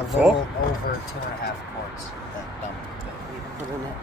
a Full? little over 2.5 quarts that dump that we put in it.